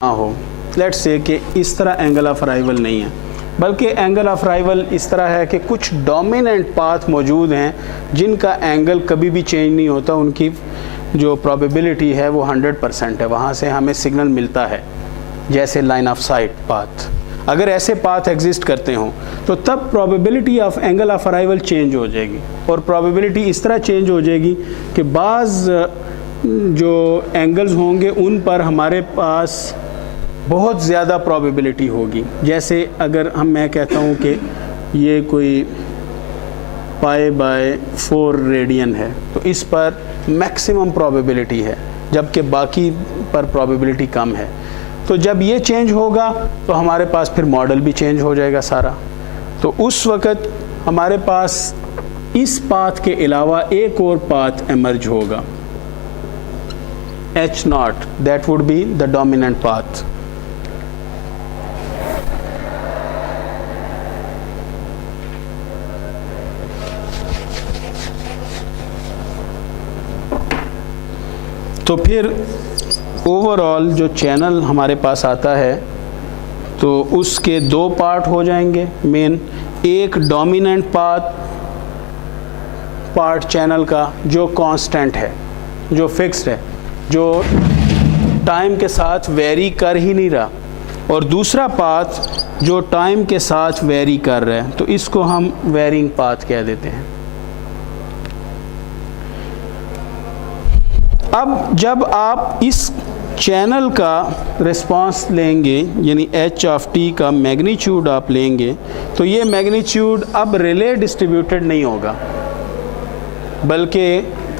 ना हो, let's say कि इस तरह एंगल ऑफ अराइवल नहीं है, बल्कि एंगल ऑफ अराइवल इस तरह है कि कुछ डोमिनेंट पाथ मौजूद हैं जिनका एंगल कभी भी चेंज नहीं होता, उनकी जो प्रोबेबिलिटी है वो 100% है, वहाँ से हमें सिग्नल मिलता है, जैसे लाइन ऑफ साइट पाथ। अगर ऐसे पाथ एग्जिस्ट करते हों तो तब probability of angle of arrival change हो जाएगी, और प्रोबेबिलिटी इस तरह चेंज हो जाएगी कि बाज़ जो एंगल्स होंगे उन पर हमारे पास बहुत ज़्यादा प्रोबेबिलिटी होगी। जैसे अगर मैं कहता हूँ कि ये कोई π/4 रेडियन है तो इस पर मैक्सिमम प्रोबेबिलिटी है, जबकि बाकी पर प्रोबेबिलिटी कम है। तो जब ये चेंज होगा तो हमारे पास फिर मॉडल भी चेंज हो जाएगा सारा। तो उस वक़्त हमारे पास इस पाथ के अलावा एक और पाथ एमर्ज होगा, H0, that would be the dominant path. तो फिर ओवरऑल जो चैनल हमारे पास आता है तो उसके दो पार्ट हो जाएंगे मेन। एक डोमिनेंट पार्ट चैनल का जो कांस्टेंट है, जो फिक्स्ड है, जो टाइम के साथ वेरी कर ही नहीं रहा, और दूसरा पाथ जो टाइम के साथ वेरी कर रहा है, तो इसको हम वेरिंग पाथ कह देते हैं। अब जब आप इस चैनल का रिस्पांस लेंगे, यानी h(t) का मैग्नीट्यूड आप लेंगे, तो ये मैग्नीट्यूड अब रिले डिस्ट्रीब्यूटेड नहीं होगा, बल्कि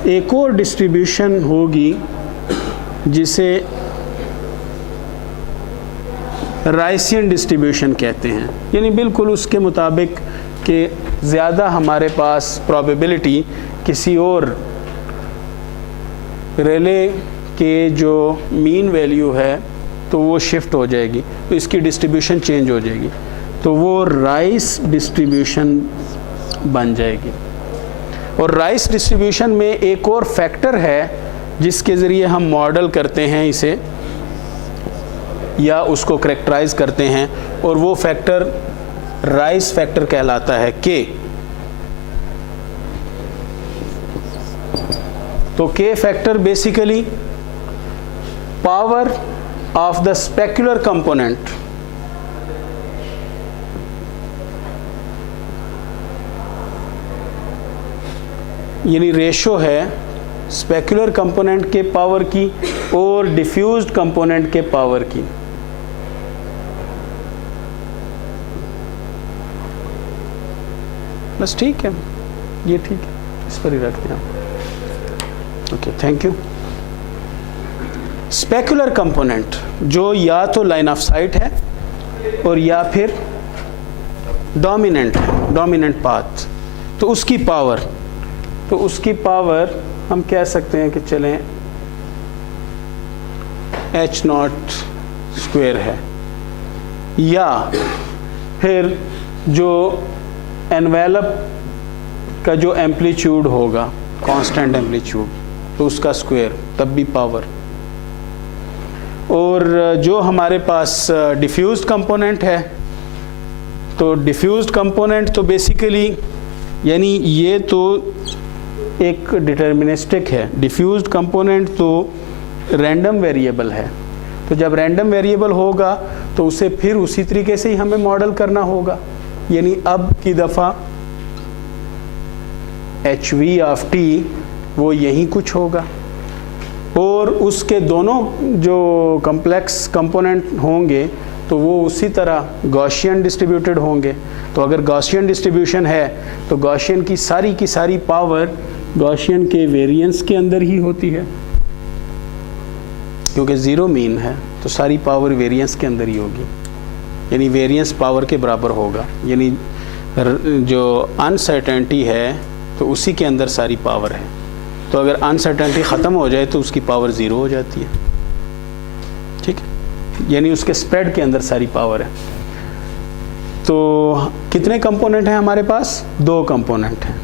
एक और डिस्ट्रीब्यूशन होगी जिसे राइसियन डिस्ट्रीब्यूशन कहते हैं। यानी बिल्कुल उसके मुताबिक कि ज़्यादा हमारे पास प्रोबेबिलिटी किसी और रिले के जो मीन वैल्यू है तो वो शिफ्ट हो जाएगी, तो इसकी डिस्ट्रीब्यूशन चेंज हो जाएगी, तो वो राइस डिस्ट्रीब्यूशन बन जाएगी। और राइस डिस्ट्रीब्यूशन में एक और फैक्टर है जिसके ज़रिए हम मॉडल करते हैं इसे, या उसको करेक्टराइज करते हैं, और वो फैक्टर राइस फैक्टर कहलाता है, K। तो K factor basically power of the specular component, यानी रेशो है स्पेक्युलर कंपोनेंट के पावर की और डिफ्यूज्ड कंपोनेंट के पावर की। बस ठीक है, ये ठीक है, इस पर ही रखते हैं। Okay, thank you. Specular component जो या तो लाइन ऑफ साइट है और या फिर डोमिनेंट पाथ, तो उसकी पावर हम कह सकते हैं कि चलें H0² है, या फिर जो एनवेलप का जो एम्पलीट्यूड होगा, कांस्टेंट एम्पलीट्यूड, तो उसका स्क्वायर, तब भी पावर। और जो हमारे पास डिफ्यूज्ड कंपोनेंट है, तो डिफ्यूज्ड कंपोनेंट तो बेसिकली यानी ये तो एक डिटर्मिनिस्टिक है, डिफ्यूज्ड कंपोनेंट तो रैंडम वेरिएबल है। तो जब रैंडम वेरिएबल होगा तो उसे फिर उसी तरीके से ही हमें मॉडल करना होगा, यानी अब की दफ़ा HV(t) वो यही कुछ होगा, और उसके दोनों जो कम्प्लेक्स कंपोनेंट होंगे तो वो उसी तरह गॉसियन डिस्ट्रीब्यूटेड होंगे। तो अगर गॉसियन डिस्ट्रीब्यूशन है तो गॉसियन की सारी पावर गॉसियन के वेरिएंस के अंदर ही होती है, क्योंकि ज़ीरो मीन है तो सारी पावर वेरिएंस के अंदर ही होगी, यानी वेरिएंस पावर के बराबर होगा। यानी जो अनसर्टेनिटी है तो उसी के अंदर सारी पावर है, तो अगर अनसर्टेनिटी ख़त्म हो जाए तो उसकी पावर ज़ीरो हो जाती है, ठीक है, यानी उसके स्प्रेड के अंदर सारी पावर है। तो कितने कंपोनेंट हैं हमारे पास? दो कंपोनेंट हैं,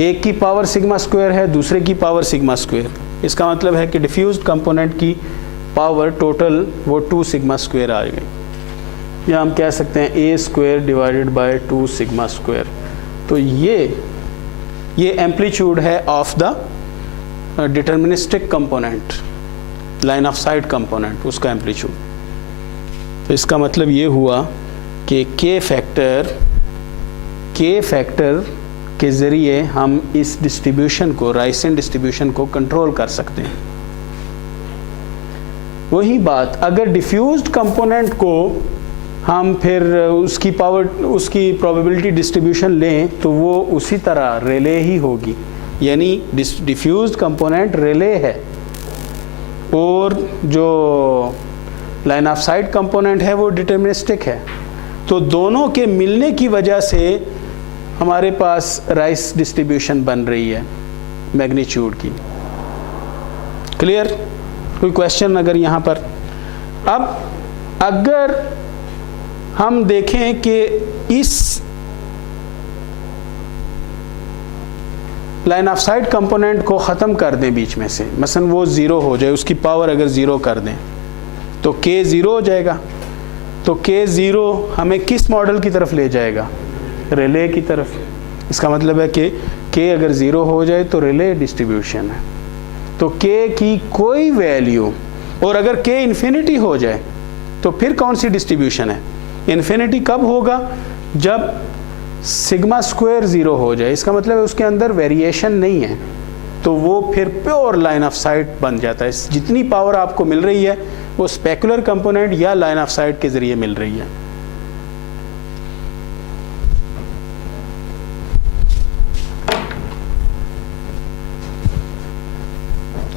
एक की पावर सिग्मा स्क्वायर है, दूसरे की पावर सिग्मा स्क्वायर। इसका मतलब है कि डिफ्यूज्ड कंपोनेंट की पावर टोटल वो 2 सिग्मा स्क्वायर आ गई, या हम कह सकते हैं A square divided by 2 sigma square. तो ये एम्पलीट्यूड है of the deterministic component, line of sight component, उसका एम्पलीट्यूड। तो इसका मतलब ये हुआ कि के फैक्टर के ज़रिए हम इस डिस्ट्रीब्यूशन को, राइसियन डिस्ट्रीब्यूशन को कंट्रोल कर सकते हैं। वही बात अगर डिफ्यूज्ड कंपोनेंट को हम फिर उसकी प्रोबेबिलिटी डिस्ट्रीब्यूशन लें तो वो उसी तरह रिले ही होगी, यानी डिफ्यूज्ड कंपोनेंट रिले है और जो लाइन ऑफ साइट कंपोनेंट है वो डिटर्मिनिस्टिक है। तो दोनों के मिलने की वजह से हमारे पास राइस डिस्ट्रीब्यूशन बन रही है मैग्नीट्यूड की। क्लियर? कोई क्वेश्चन अगर यहाँ पर? अब अगर हम देखें कि इस लाइन ऑफ साइट कंपोनेंट को ख़त्म कर दें बीच में से, मसलन वो ज़ीरो हो जाए, उसकी पावर अगर ज़ीरो कर दें तो के ज़ीरो हो जाएगा। तो के ज़ीरो हमें किस मॉडल की तरफ ले जाएगा? रिले की तरफ। इसका मतलब है कि के अगर ज़ीरो हो जाए तो रिले डिस्ट्रीब्यूशन है। तो के की कोई वैल्यू, और अगर के इन्फिनिटी हो जाए तो फिर कौन सी डिस्ट्रीब्यूशन है? इन्फिनिटी कब होगा? जब सिग्मा स्क्वायर ज़ीरो हो जाए। इसका मतलब है उसके अंदर वेरिएशन नहीं है, तो वो फिर प्योर लाइन ऑफ साइट बन जाता है। जितनी पावर आपको मिल रही है वो स्पेकुलर कंपोनेंट या लाइन ऑफ साइट के ज़रिए मिल रही है।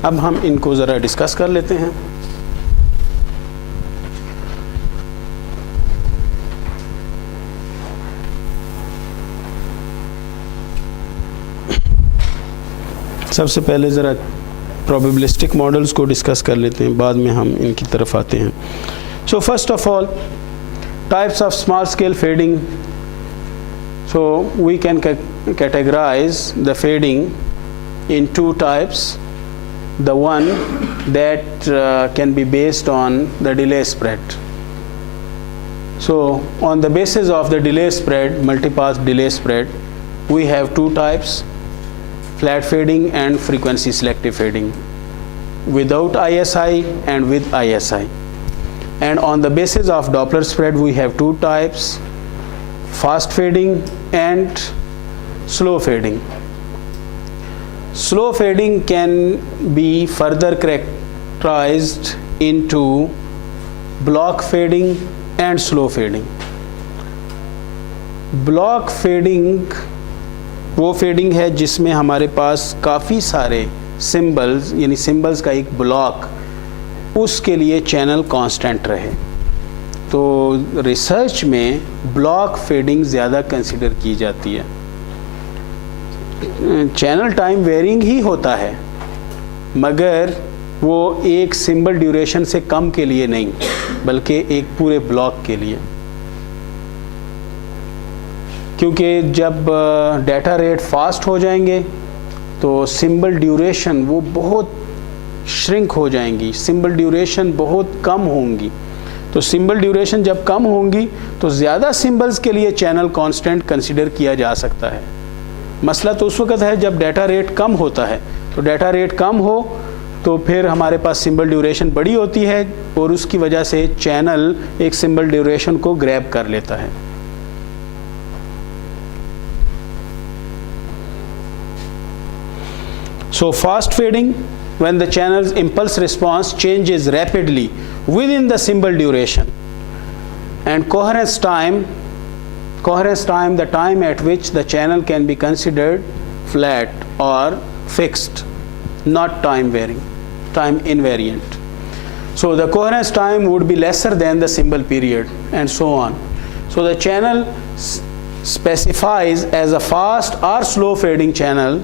अब हम इनको ज़रा डिस्कस कर लेते हैं। सबसे पहले ज़रा प्रोबेबिलिस्टिक मॉडल्स को डिस्कस कर लेते हैं, बाद में हम इनकी तरफ आते हैं। So first of all, types of small scale fading. So we can categorise the fading in 2 types. The one that can be based on the delay spread. So on the basis of the delay spread, multipath delay spread, we have 2 types: flat fading and frequency selective fading, without ISI and with ISI. And on the basis of Doppler spread, we have 2 types: fast fading and slow fading. Slow fading can be further characterized into block fading and slow fading. Block fading वो fading है जिसमें हमारे पास काफ़ी सारे symbols, यानी symbols का एक block, उसके लिए चैनल कांस्टेंट रहे। तो रिसर्च में ब्लॉक फेडिंग ज़्यादा कंसिडर की जाती है। चैनल टाइम वेरिंग ही होता है, मगर वो एक सिंबल ड्यूरेशन से कम के लिए नहीं, बल्कि एक पूरे ब्लॉक के लिए। क्योंकि जब डाटा रेट फास्ट हो जाएंगे तो सिंबल ड्यूरेशन वो बहुत श्रिंक हो जाएंगी, सिंबल ड्यूरेशन बहुत कम होंगी। तो सिंबल ड्यूरेशन जब कम होंगी तो ज़्यादा सिंबल्स के लिए चैनल कांस्टेंट कंसीडर किया जा सकता है। मसला तो उस वक्त है जब डाटा रेट कम होता है। तो डाटा रेट कम हो तो फिर हमारे पास सिंबल ड्यूरेशन बड़ी होती है और उसकी वजह से चैनल एक सिंबल ड्यूरेशन को ग्रैब कर लेता है। So fast fading, when the channel's impulse response changes rapidly within the symbol duration, and coherence time, the time at which the channel can be considered flat or fixed, not time varying, time invariant. So the coherence time would be lesser than the symbol period, and so on. So the channel specifies as a fast or slow fading channel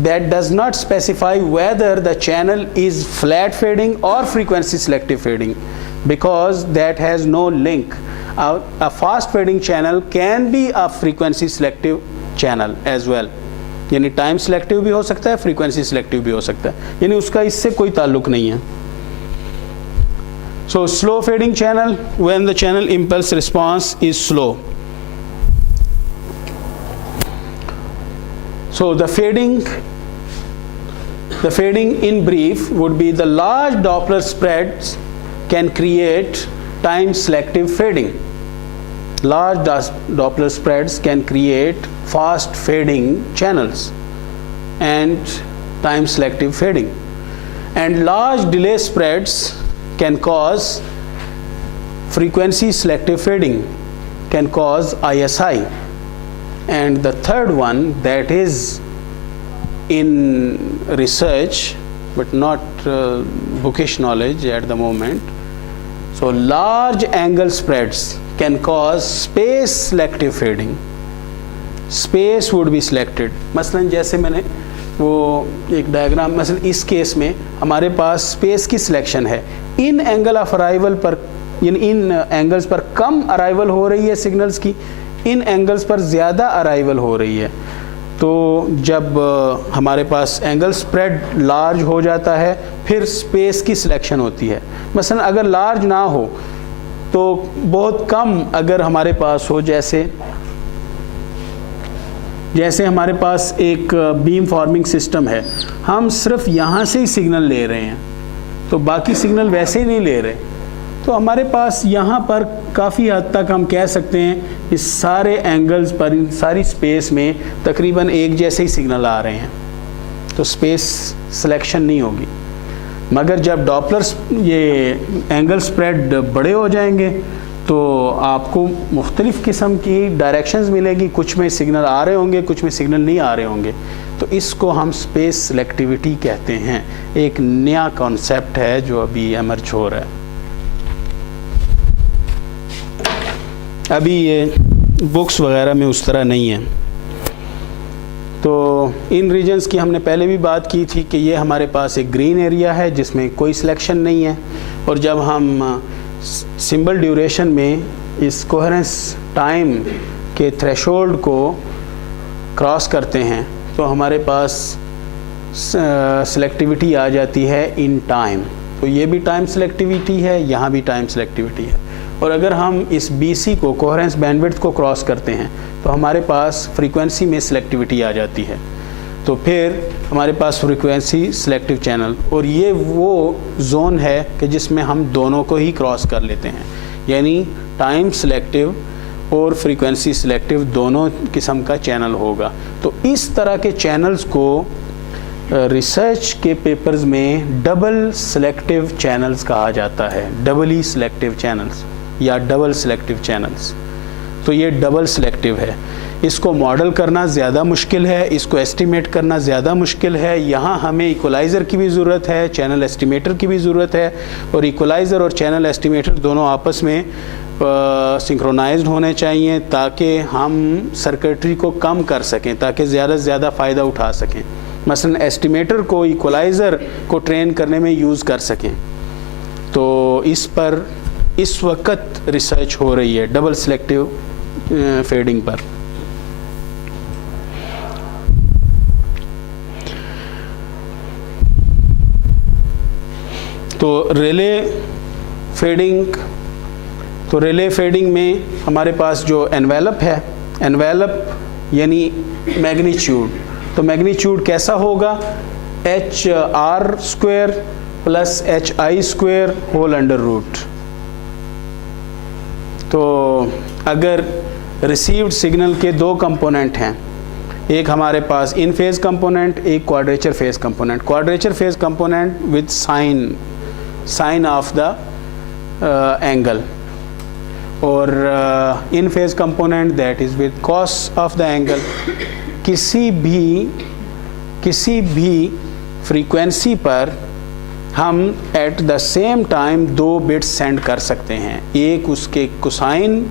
that does not specify whether the channel is flat fading or frequency selective fading, because that has no link. A fast fading channel can be a frequency selective channel as well, यानी time selective भी हो सकता है, frequency selective भी हो सकता है, यानी उसका इससे कोई ताल्लुक नहीं है। So slow fading channel, when the channel impulse response is slow. So the fading in brief would be the large Doppler spreads can create time selective fading. Large Doppler spreads can create fast fading channels and time selective fading. And large delay spreads can cause frequency selective fading, can cause ISI. And the third one that is in research but not bookish knowledge at the moment. So large angle spreads can cause space selective fading. Space would be selected. मसलन जैसे मैंने वो एक diagram, मसलन इस case में हमारे पास space की सिलेक्शन है, इन एंगल ऑफ अराइवल पर, यानी इन एंगल्स पर कम अराइवल हो रही है सिग्नल्स की, इन एंगल्स पर ज़्यादा अराइवल हो रही है। तो जब हमारे पास एंगल स्प्रेड लार्ज हो जाता है फिर स्पेस की सिलेक्शन होती है। मसलन अगर लार्ज ना हो तो बहुत कम अगर हमारे पास हो, जैसे हमारे पास एक बीम फॉर्मिंग सिस्टम है, हम सिर्फ यहाँ से ही सिग्नल ले रहे हैं तो बाकी सिग्नल वैसे ही नहीं ले रहे, तो हमारे पास यहाँ पर काफ़ी हद तक हम कह सकते हैं इस सारे एंगल्स पर, इन सारी स्पेस में तकरीबन एक जैसे ही सिग्नल आ रहे हैं, तो स्पेस सिलेक्शन नहीं होगी। मगर जब डॉपलर्स ये एंगल स्प्रेड बड़े हो जाएंगे तो आपको मुख्तलिफ़ किस्म की डायरेक्शंस मिलेगी, कुछ में सिग्नल आ रहे होंगे, कुछ में सिग्नल नहीं आ रहे होंगे, तो इसको हम स्पेस सिलेक्टिविटी कहते हैं। एक नया कॉन्सेप्ट है जो अभी एमर्ज हो रहा है। अभी ये बुक्स वगैरह में उस तरह नहीं है। तो इन रीजन्स की हमने पहले भी बात की थी कि ये हमारे पास एक ग्रीन एरिया है जिसमें कोई सिलेक्शन नहीं है, और जब हम सिंबल ड्यूरेशन में इस कोहेरेंस टाइम के थ्रेशोल्ड को क्रॉस करते हैं तो हमारे पास सिलेक्टिविटी आ जाती है इन टाइम। तो ये भी टाइम सिलेक्टिविटी है, यहाँ भी टाइम सिलेक्टिविटी है। और अगर हम इस BC को, कोहेरेंस बैंडविड्थ को क्रॉस करते हैं तो हमारे पास फ्रीक्वेंसी में सिलेक्टिविटी आ जाती है, तो फिर हमारे पास फ्रीक्वेंसी सिलेक्टिव चैनल, और ये वो जोन है कि जिसमें हम दोनों को ही क्रॉस कर लेते हैं, यानी टाइम सिलेक्टिव और फ्रीक्वेंसी सिलेक्टिव दोनों किस्म का चैनल होगा। तो इस तरह के चैनल्स को रिसर्च के पेपर्स में डबल सिलेक्टिव चैनल्स कहा जाता है, डबली सिलेक्टिव चैनल्स या डबल सिलेक्टिव चैनल्स। तो ये डबल सिलेक्टिव है, इसको मॉडल करना ज़्यादा मुश्किल है, इसको एस्टिमेट करना ज़्यादा मुश्किल है। यहाँ हमें इक्वलाइज़र की भी ज़रूरत है, चैनल एस्टिमेटर की भी ज़रूरत है, और इक्वलाइज़र और चैनल एस्टिमेटर दोनों आपस में सिंक्रोनाइज्ड होने चाहिए ताकि हम सर्किटरी को कम कर सकें, ताकि ज़्यादा से ज़्यादा फ़ायदा उठा सकें। मसलन एस्टिमेटर को इक्वलाइज़र को ट्रेन करने में यूज़ कर सकें। तो इस पर इस वक्त रिसर्च हो रही है डबल सिलेक्टिव फेडिंग पर। तो रिले फेडिंग में हमारे पास जो एनवेलप है, एनवेलप यानी मैग्नीट्यूड, तो मैग्नीट्यूड कैसा होगा, HR² plus HI² whole under root. तो अगर रिसीव्ड सिग्नल के दो कंपोनेंट हैं, एक हमारे पास इन फेज कंपोनेंट, एक quadrature phase component. Quadrature phase component with sine of the angle, और in phase component that is with cos of the angle. किसी भी फ्रीक्वेंसी पर हम एट द सेम टाइम दो बिट्स सेंड कर सकते हैं, एक उसके कोसाइन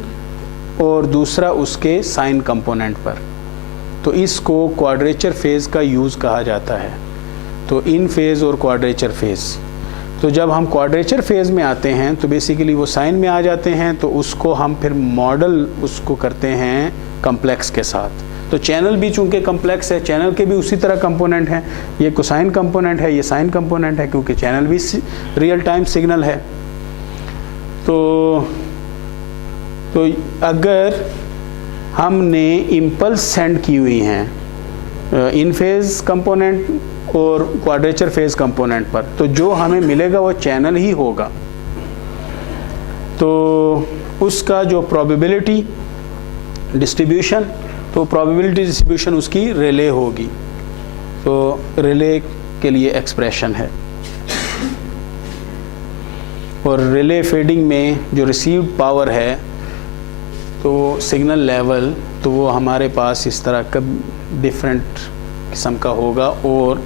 और दूसरा उसके साइन कंपोनेंट पर। तो इसको क्वाड्रेचर फेज़ का यूज़ कहा जाता है। तो इन फेज़ और क्वाड्रेचर फेज़, तो जब हम क्वाड्रेचर फेज़ में आते हैं तो बेसिकली वो साइन में आ जाते हैं, तो उसको हम फिर मॉडल उसको करते हैं कम्प्लेक्स के साथ। तो चैनल भी चूंकि कम्प्लेक्स है, चैनल के भी उसी तरह कंपोनेंट हैं, ये कोसाइन कंपोनेंट है, ये साइन कंपोनेंट है, क्योंकि चैनल भी रियल टाइम सिग्नल है। तो अगर हमने इम्पल्स सेंड की हुई हैं इन फेज़ कंपोनेंट और क्वाड्रेचर फेज़ कंपोनेंट पर, तो जो हमें मिलेगा वो चैनल ही होगा। तो उसका जो प्रोबेबिलिटी डिस्ट्रीब्यूशन, तो प्रोबेबिलिटी डिस्ट्रीब्यूशन उसकी रिले होगी। तो रिले के लिए एक्सप्रेशन है। और रिले फीडिंग में जो रिसीव्ड पावर है तो सिग्नल लेवल, तो वो हमारे पास इस तरह का डिफरेंट किस्म का होगा और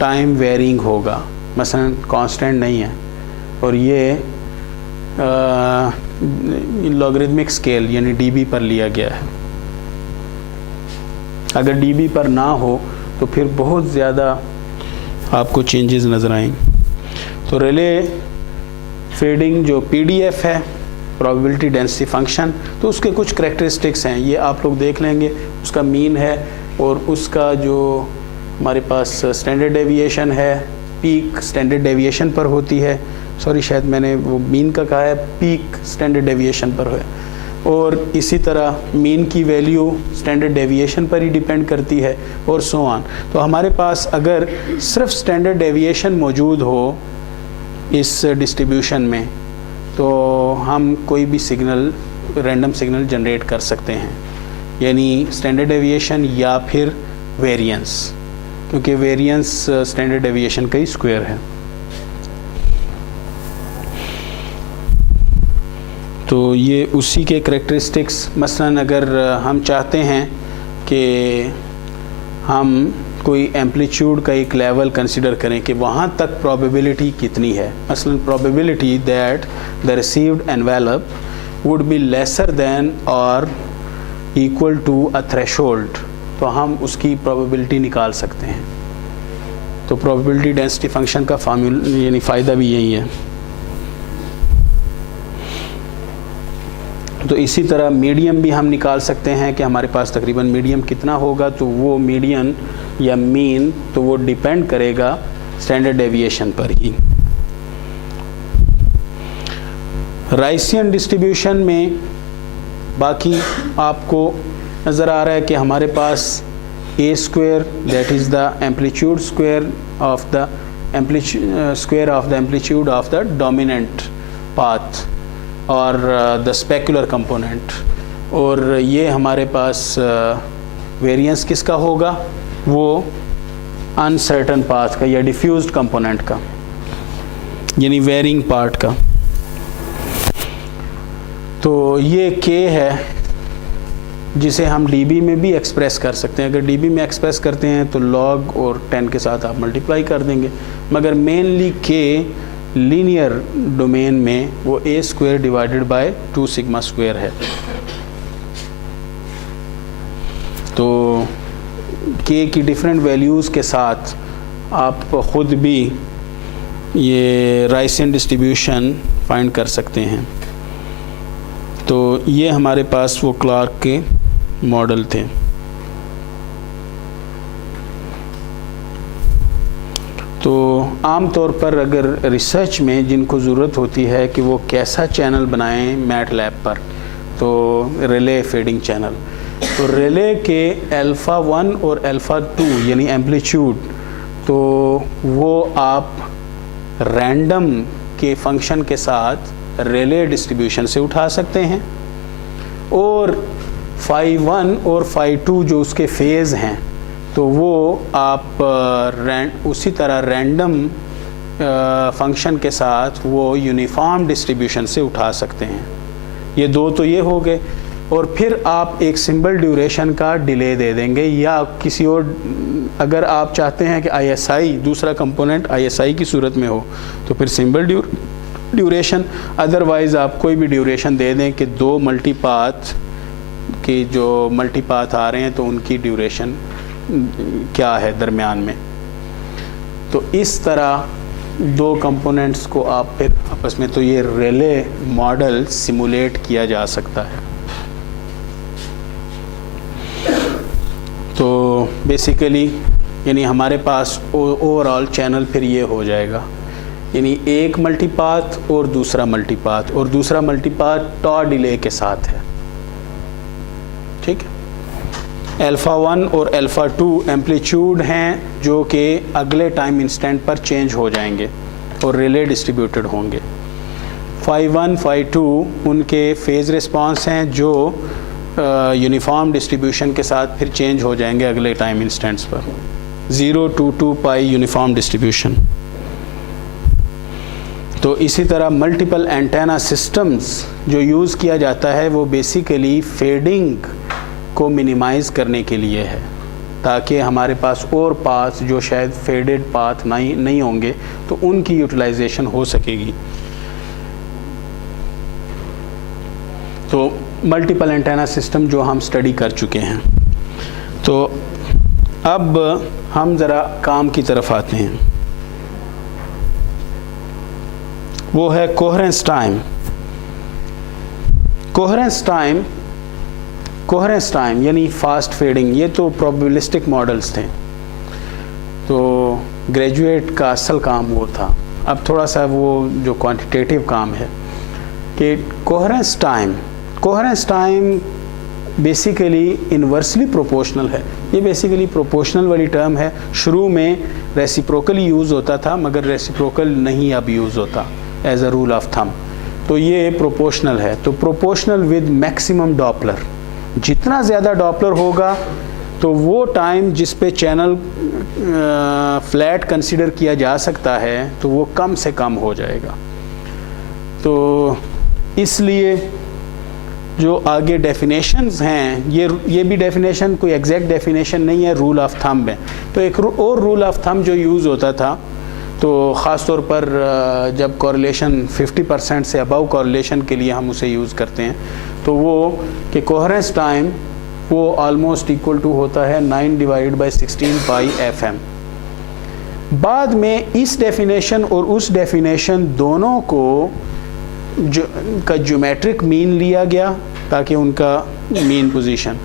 टाइम वेरिंग होगा, मसलन कांस्टेंट नहीं है। और ये लॉगरिथमिक स्केल यानी डीबी पर लिया गया है। अगर डीबी पर ना हो तो फिर बहुत ज़्यादा आपको चेंजेस नज़र आएंगे। तो रिले फीडिंग जो पीडीएफ है, प्रोबेबिलिटी डेंसिटी फंक्शन, तो उसके कुछ करैक्टरिस्टिक्स हैं, ये आप लोग देख लेंगे। उसका मीन है और उसका जो हमारे पास स्टैंडर्ड डेविएशन है, पीक स्टैंडर्ड डेविएशन पर होती है। सॉरी, शायद मैंने वो मीन का कहा है, पीक स्टैंडर्ड डेविएशन पर है। और इसी तरह मीन की वैल्यू स्टैंडर्ड डेविएशन पर ही डिपेंड करती है और सो ऑन। तो हमारे पास अगर सिर्फ स्टैंडर्ड डेविएशन मौजूद हो इस डिस्ट्रीब्यूशन में, तो हम कोई भी सिग्नल, रैंडम सिग्नल जनरेट कर सकते हैं, यानी स्टैंडर्ड डेविएशन या फिर वेरिएंस, क्योंकि वेरिएंस स्टैंडर्ड डेविएशन का ही स्क्वायर है। तो ये उसी के करैक्टरिस्टिक्स, मसलन अगर हम चाहते हैं कि हम कोई एम्पलीट्यूड का एक लेवल कंसिडर करें कि वहाँ तक प्रोबेबिलिटी कितनी है, मसलन probability that the received envelope would be lesser than और इक्वल टू अ थ्रेशोल्ड, तो हम उसकी प्रोबेबिलिटी निकाल सकते हैं। तो प्रोबेबिलिटी डेंसिटी फंक्शन का फार्मूला यानी फ़ायदा भी यही है। तो इसी तरह मीडियम भी हम निकाल सकते हैं कि हमारे पास तकरीबन मीडियम कितना होगा। तो वो मीडियन या मीन, तो वो डिपेंड करेगा स्टैंडर्ड डेविएशन पर ही। राइसियन डिस्ट्रीब्यूशन में बाकी आपको नज़र आ रहा है कि हमारे पास A square, that is the amplitude square of the amplitude of the dominant path और द स्पेकुलर कंपोनेंट। और ये हमारे पास वेरिएंस किसका होगा, वो अनसर्टन पाथ का या डिफ्यूज्ड कंपोनेंट का, यानी वेरिंग पार्ट का। तो ये के है जिसे हम डीबी में भी एक्सप्रेस कर सकते हैं। अगर डीबी में एक्सप्रेस करते हैं तो लॉग और 10 के साथ आप मल्टीप्लाई कर देंगे, मगर मेनली के लीनियर डोमेन में वो A square divided by 2 sigma square है। तो के की डिफरेंट वैल्यूज़ के साथ आप ख़ुद भी ये राइसियन डिस्ट्रीब्यूशन फाइंड कर सकते हैं। तो ये हमारे पास वो क्लार्क के मॉडल थे। तो आम तौर पर अगर रिसर्च में जिनको ज़रूरत होती है कि वो कैसा चैनल बनाएं मैटलैब पर, तो रिले फीडिंग चैनल, तो रिले के अल्फ़ा 1 और अल्फ़ा 2 यानी एम्पलीट्यूड, तो वो आप रैंडम के फंक्शन के साथ रिले डिस्ट्रीब्यूशन से उठा सकते हैं। और फाई 1 और फाई 2 जो उसके फेज़ हैं, तो वो आप उसी तरह रैंडम फंक्शन के साथ वो यूनिफॉर्म डिस्ट्रीब्यूशन से उठा सकते हैं। ये दो तो ये हो गए। और फिर आप एक सिंबल ड्यूरेशन का डिले दे देंगे, या किसी और, अगर आप चाहते हैं कि आईएसआई दूसरा कंपोनेंट आईएसआई की सूरत में हो तो फिर सिंबल ड्यूरेशन, अदरवाइज़ आप कोई भी ड्यूरेशन दे दें कि 2 मल्टीपाथ के जो मल्टीपाथ आ रहे हैं तो उनकी ड्यूरेशन क्या है दरमियान में। तो इस तरह 2 कंपोनेंट्स को आप फिर आपस में, तो ये रिले मॉडल सिमुलेट किया जा सकता है। तो बेसिकली यानी हमारे पास ओवरऑल चैनल फिर ये हो जाएगा यानी एक मल्टीपाथ और दूसरा मल्टीपाथ, और दूसरा मल्टीपाथ टॉ डिले के साथ है। ठीक है। अल्फ़ा 1 और अल्फ़ा 2 एम्पलीट्यूड हैं जो कि अगले टाइम इंस्टेंट पर चेंज हो जाएंगे और रिले डिस्ट्रीब्यूटेड होंगे। फाई 1 फाई 2 उनके फेज़ रिस्पांस हैं जो यूनिफॉर्म डिस्ट्रीब्यूशन के साथ फिर चेंज हो जाएंगे अगले टाइम इंस्टेंट्स पर। 0 to 2 पाई यूनिफॉर्म डिस्ट्रीब्यूशन। तो इसी तरह मल्टीपल एंटेना सिस्टम्स जो यूज़ किया जाता है वो बेसिकली फेडिंग को मिनिमाइज़ करने के लिए है, ताकि हमारे पास और पाथ जो शायद फेडेड पाथ नहीं होंगे तो उनकी यूटिलाइजेशन हो सकेगी। तो मल्टीपल एंटेना सिस्टम जो हम स्टडी कर चुके हैं। तो अब हम ज़रा काम की तरफ आते हैं, वो है कोहेरेंस टाइम। कोहेरेंस टाइम यानी फास्ट फेडिंग, ये तो प्रोबेबिलिस्टिक मॉडल्स थे, तो ग्रेजुएट का असल काम वो था। अब थोड़ा सा वो जो क्वांटिटेटिव काम है कि coherence time basically inversely proportional है। ये बेसिकली प्रोपोर्शनल वाली टर्म है। शुरू में रेसिप्रोकली यूज़ होता था, मगर रेसिप्रोकल नहीं अब यूज़ होता as a rule of thumb. तो ये प्रोपोर्शनल है। तो प्रोपोर्शनल विद मैक्सिमम डॉपलर, जितना ज़्यादा डॉपलर होगा तो वो टाइम जिस पे चैनल फ्लैट कंसीडर किया जा सकता है तो वो कम से कम हो जाएगा। तो इसलिए जो आगे डेफिनेशंस हैं, ये भी डेफिनेशन कोई एग्जैक्ट डेफिनेशन नहीं है, रूल ऑफ थंब है। तो एक और रूल ऑफ थंब जो यूज़ होता था, तो ख़ास तौर पर जब कॉरिलेशन 50% से अबव कॉरिलेशन के लिए हम उसे यूज़ करते हैं, तो वो कि कोहेरेंस टाइम वो ऑलमोस्ट इक्वल टू होता है 9/16 पाई FM। बाद में इस डेफिनेशन और उस डेफिनेशन दोनों को का ज्योमेट्रिक मीन लिया गया ताकि उनका मीन पोजीशन,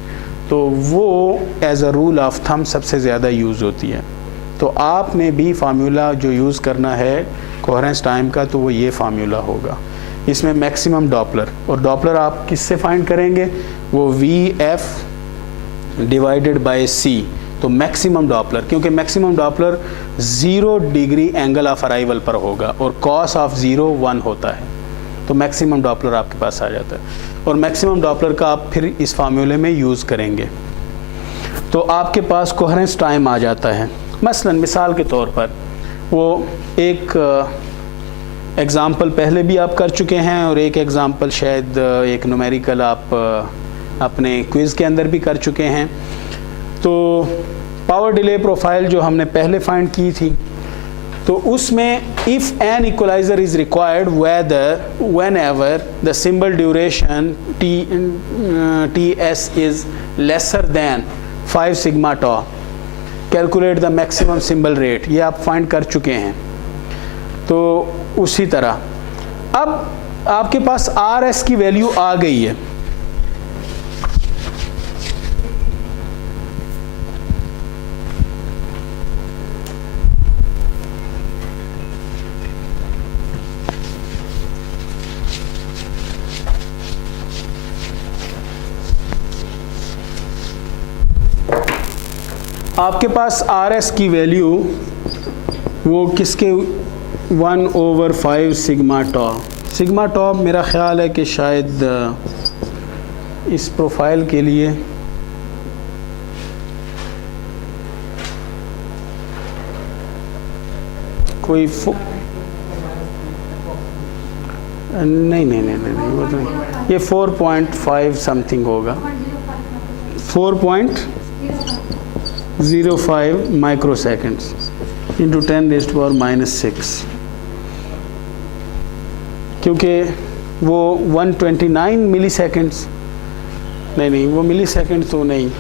तो वो as a rule of thumb सबसे ज़्यादा यूज़ होती है। तो आपने भी फार्मूला जो यूज़ करना है कोहेरेंस टाइम का, तो वो ये फार्मूला होगा। इसमें मैक्सिमम डॉपलर, और डॉपलर आप किससे फाइंड करेंगे, वो VF डिवाइडेड बाय C। तो मैक्सिमम डॉपलर, क्योंकि maximum Doppler 0 degree angle of arrival पर होगा और कॉस ऑफ 0 1 होता है, तो मैक्सिमम डॉपलर आपके पास आ जाता है। और मैक्सिमम डॉपलर का आप फिर इस फार्मूले में यूज़ करेंगे तो आपके पास कोहेरेंस टाइम आ जाता है। मसलन मिसाल के तौर पर वो एक एग्ज़ाम्पल पहले भी आप कर चुके हैं और एक एग्ज़ाम्पल शायद एक न्यूमेरिकल आप अपने क्विज़ के अंदर भी कर चुके हैं। तो पावर डिले प्रोफाइल जो हमने पहले फाइंड की थी, तो उसमें if an equaliser is required whenever the symbol duration TS is lesser than 5 sigma tau, calculate the maximum symbol rate, ये आप फाइंड कर चुके हैं। तो उसी तरह अब आपके पास RS की वैल्यू आ गई है, आपके पास RS की वैल्यू वो किसके 1/5 सिग्मा टॉ। सिग्मा टॉ मेरा ख्याल है कि शायद इस प्रोफाइल के लिए कोई नहीं वो तो ये 4.5 समथिंग होगा, 4.05 माइक्रोसेकंड्स इंटू 10⁻⁻⁶, क्योंकि वो 129 मिली सेकेंड्स नहीं वो मिली सेकेंड तो नहीं,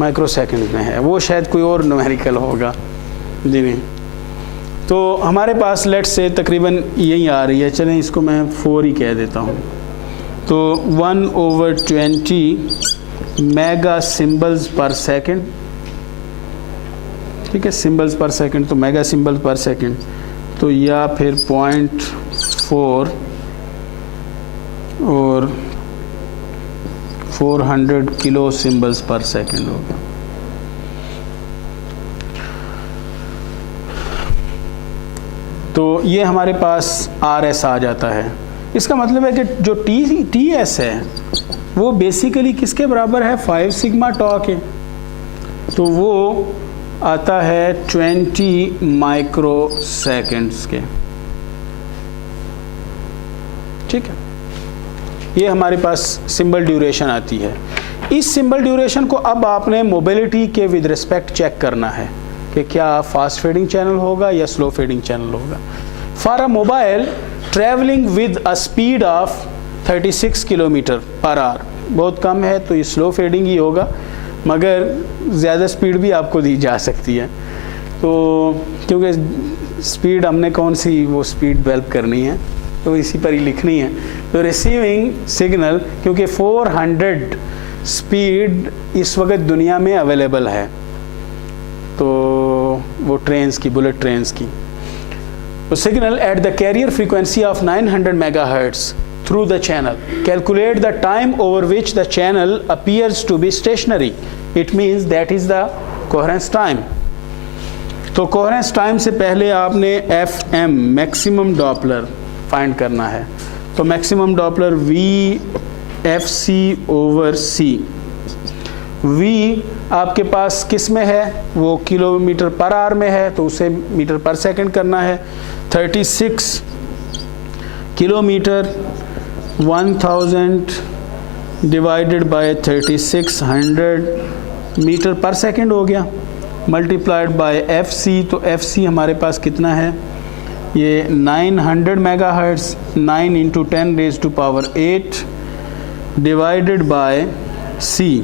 माइक्रोसेकंड में है, वो शायद कोई और न्यूमेरिकल होगा जी नहीं। तो हमारे पास लेट्स से तकरीबन यही आ रही है, चलें इसको मैं 4 ही कह देता हूँ। तो 1/20 मेगा सिम्बल्स पर सेकंड, ठीक है, सिम्बल्स पर सेकंड, तो मेगा सिम्बल्स पर सेकंड। तो या फिर 0.4 और 400 किलो सिंबल्स पर सेकेंड हो गया। तो ये हमारे पास RS आ जाता है। इसका मतलब है कि जो TS है वो बेसिकली किसके बराबर है, 5 सिग्मा टॉ के। तो वो आता है 20 माइक्रो सेकेंड्स के। ठीक है, ये हमारे पास सिंबल ड्यूरेशन आती है। इस सिंबल ड्यूरेशन को अब आपने मोबिलिटी के विद रिस्पेक्ट चेक करना है कि क्या फास्ट फेडिंग चैनल होगा या स्लो फेडिंग चैनल होगा। For a mobile travelling with a speed of 36 kilometre per hour, बहुत कम है तो ये स्लो फेडिंग ही होगा, मगर ज़्यादा स्पीड भी आपको दी जा सकती है। तो क्योंकि स्पीड हमने कौन सी वो स्पीड डेवलप करनी है तो इसी पर ही लिखनी है। तो रिसीविंग सिग्नल, क्योंकि 400 स्पीड इस वक्त दुनिया में अवेलेबल है, तो वो ट्रेन्स की, बुलेट ट्रेन्स की, तो signal at the carrier frequency of 900 megahertz through the channel. Calculate the time over which the channel appears to be stationary. It means that is the coherence time. तो coherence time से पहले आपने FM maximum Doppler find करना है। तो maximum Doppler VFC over C। V आपके पास किस में है, वो किलोमीटर पर आवर में है, तो उसे मीटर पर सेकंड करना है। 36 kilometre 1000 divided by 3600 metre per second हो गया, मल्टीप्लाइड बाय FC। तो FC हमारे पास कितना है, ये 900 megahertz, 9 into 10 raise to power 8 divided by C,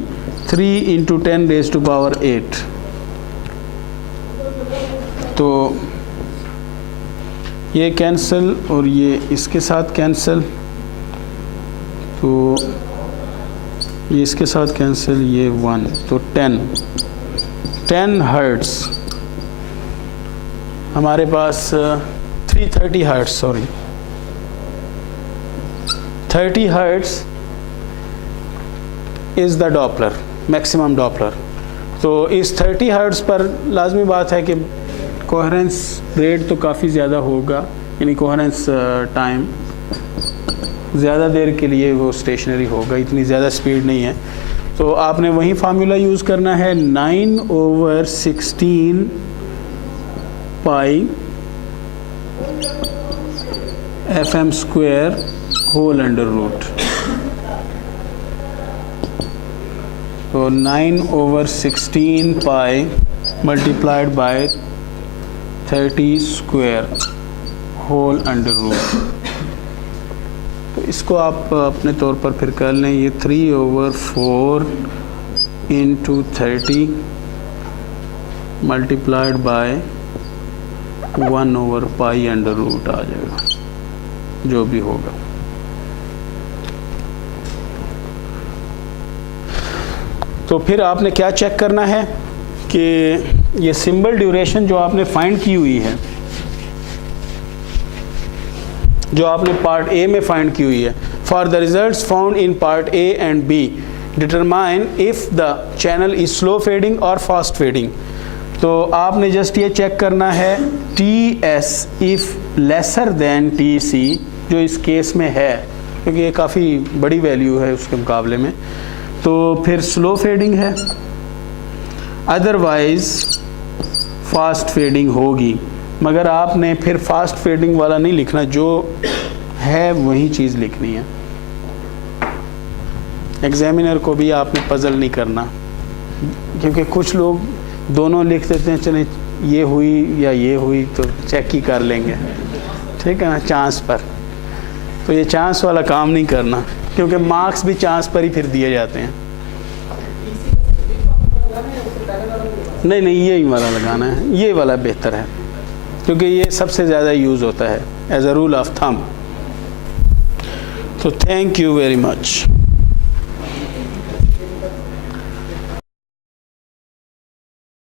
3 into 10 raise to power 8। तो ये कैंसिल और ये इसके साथ कैंसिल, तो ये इसके साथ कैंसिल, ये 1, तो 10 हर्ट्स हमारे पास 330 hertz, sorry 30 hertz is the Doppler, maximum Doppler. तो इस 30 हर्ट्स पर लाजमी बात है कि कोहेरेंस रेट तो काफ़ी ज़्यादा होगा, यानी कोहेरेंस टाइम ज़्यादा देर के लिए वो स्टेशनरी होगा, इतनी ज़्यादा स्पीड नहीं है। तो आपने वही फार्मूला यूज़ करना है, 9/16 pi FM square whole under root. तो 9/16 pi multiplied by 30 square whole under root. तो इसको आप अपने तौर पर फिर कर लें, ये 3/4 इंटू 30 मल्टीप्लाइड बाय 1/पाई अंडर रूट आ जाएगा, जो भी होगा। तो फिर आपने क्या चेक करना है कि ये सिंबल ड्यूरेशन जो आपने फाइंड की हुई है, जो आपने पार्ट ए में फाइंड की हुई है, for the results found in part A and be determine if the channel is slow fading और फास्ट फेडिंग। तो आपने जस्ट ये चेक करना है TS if lesser than TC, जो इस केस में है, क्योंकि ये काफ़ी बड़ी वैल्यू है उसके मुकाबले में, तो फिर स्लो फेडिंग है, अदरवाइज फास्ट फेडिंग होगी। मगर आपने फिर फास्ट फेडिंग वाला नहीं लिखना, जो है वही चीज़ लिखनी है। एग्जामिनर को भी आपने पजल नहीं करना, क्योंकि कुछ लोग दोनों लिख देते हैं, चले ये हुई या ये हुई तो चेक ही कर लेंगे, ठीक है ना, चांस पर। तो ये चांस वाला काम नहीं करना, क्योंकि मार्क्स भी चांस पर ही फिर दिए जाते हैं। नहीं, यही वाला लगाना है, ये वाला बेहतर है, क्योंकि ये सबसे ज़्यादा यूज़ होता है as a rule of thumb. तो थैंक यू वेरी मच।